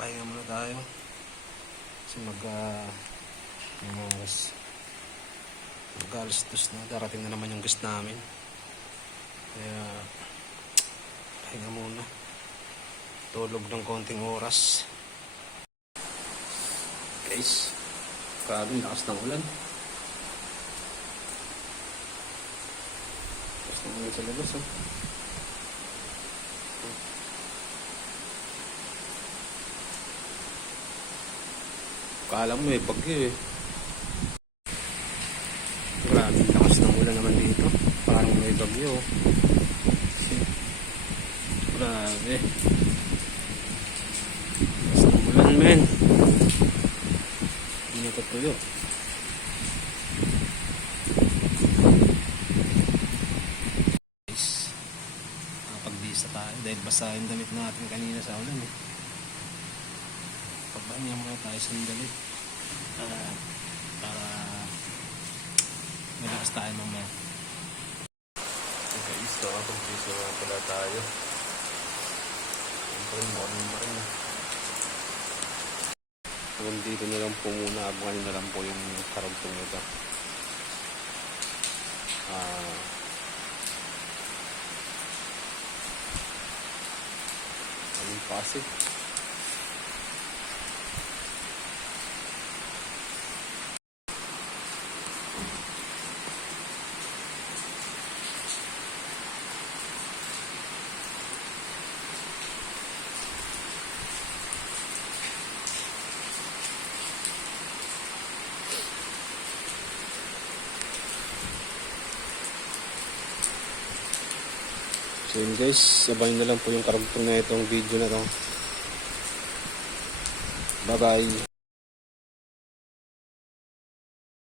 Pahinga muna tayo. Kasi mag-alas dos na. Darating na naman yung guest namin. Kaya pahinga muna. Tulog ng konting oras. Guys, grabe lakas ng ulan. Lakas ng ulan sa labas, oh. Kala mo may bagyo eh. Grabe, lakas ng ulan naman dito. Parang may bagyo. Grabe. Lakas ng ulan, men. Hindi natutuyo. Guys, nakapag-visa tayo dahil basa yung damit natin kanina sa ulan eh. Pagbahinga muna tayo sandali para malakas tayo mamaya. Okay, so kapag-visa nga pala tayo. Morning pa rin. Hanggang dito na lang po muna. Abangan na lang po yung karugtong nito. Anong Pasig? So yun guys, sabayin na lang po yung karugtong na itong video na to. Bye bye.